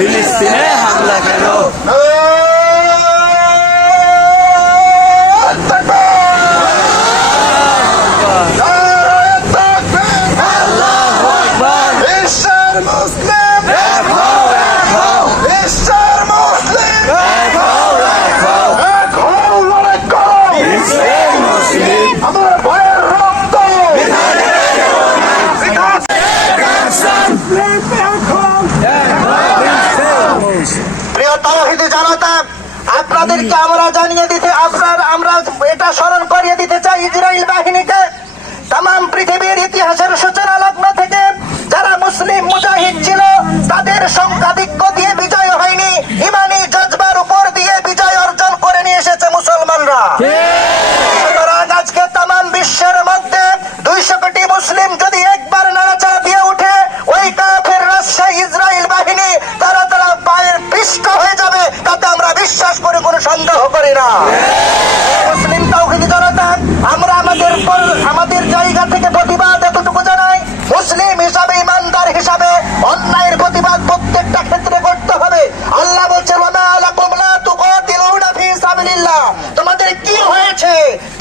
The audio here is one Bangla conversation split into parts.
ফিলিস্তিনে হামলা কেন? আপনাদেরকে আমরা জানিয়ে দিতে আমরা এটা স্মরণ করিয়ে দিতে চাই ইসরায়েল বাহিনীকে তাম পৃথিবীর ইতিহাসের সূচনা লগ্ন থেকে যারা মুসলিম মুজাহিদ ছিল তাদের সংখ্যাধিক্য দিয়ে বিজয় হয়নি, ইমানি জজবার উপর দিয়ে বিজয় অর্জন করে নিয়ে এসেছে মুসলমানরা। সুতরাং আজকে তাম বিশ্বের মধ্যে 200 কোটি মুসলিম যদি একবার নাড়াচাড়া দিয়ে উঠে ওই কাফের রাষ্ট্র ইসরায়েল বাহিনী তারা পায়ের পিষ্ট হয়ে যাবে, তাতে আমরা বিশ্বাস করে কোনো সন্দেহ করি না। মুসলিম তাওহীদি জনতা, আমরা আমাদের জায়গা থেকে প্রতিবাদ এতটুকু জানাই, মুসলিম হিসাবে ইমানদার হিসাবে অন্যায়ের প্রতিবাদ প্রত্যেকটা ক্ষেত্রে করতে হবে। আল্লাহ বলছেন ওয়া লাকুম লা তুকাতিলুনা ফি সাবিলিল্লাহ, তোমাদের কি হয়েছে,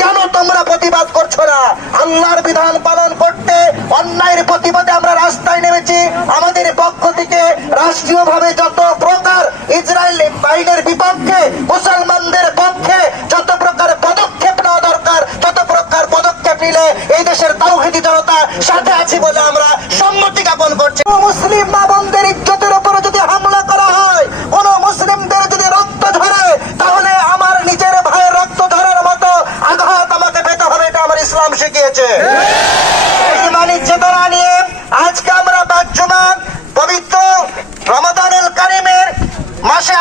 কেন তোমরা প্রতিবাদ করছো না? আল্লাহর বিধান পালন করতে অন্যায়ের প্রতিবাদে আমরা রাস্তায় নেমেছি। আমাদের পক্ষ থেকে রাষ্ট্রীয়ভাবে যত প্রকার ইসরায়েল বাহিনীর বিপক্ষে মুসলমানদের পক্ষে যত প্রকার পদক্ষেপ নেওয়া দরকার তত প্রকার পদক্ষেপ নিলে এই দেশের তাওহীদি জনতা সাথে আছে বলে আমরা সম্মতি জ্ঞাপন করছি। মুসলিম মা বোনদের ইজ্জতের উপরে যদি হামলা করা হয়, কোন মুসলিমদের যদি রক্ত ঝরে, তাহলে আমার নিজের ভাইয়ের রক্ত ঝরার মতো আঘাত আমাকে পেতে হবে, এটা আমার ইসলাম শিখিয়েছে। ইমানি চেতনা নিয়ে আজকে আমরা বাজ্যমান পবিত্র রমাদানুল কারীমের মাসে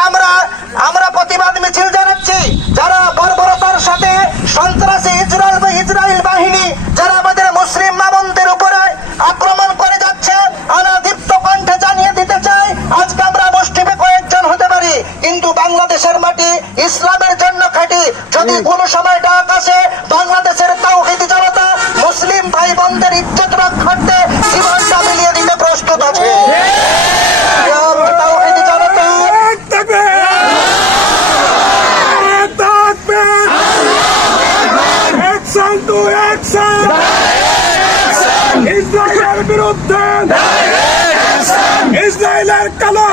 আমরা প্রতিবাদ মিছিল জানাচ্ছি। যারা বর্বরতার সাথে সন্ত্রাসী ইসরায়েল বাহিনী যারা আমাদের মুসলিম মা বোনদের উপরে আক্রমণ করে যাচ্ছে, আমরা দীপ্ত কণ্ঠে জানিয়ে দিতে চাই, আজকে আমরা মুষ্টিমে কয়েকজন হতে পারি, কিন্তু বাংলাদেশের মাটি ইসলামের জন্য খাঁটি। যদি কোনো সময় ডাক আসে, বাংলাদেশের তাওহীদি জনতা মুসলিম ভাই বোনদের ইজ্জত রক্ষার্থে জীবনটা মিলিয়ে দিতে প্রস্তুত আছে। তাওহীদি জনতা ইসরায়েলের বিরুদ্ধে ইসরায়েলের কালো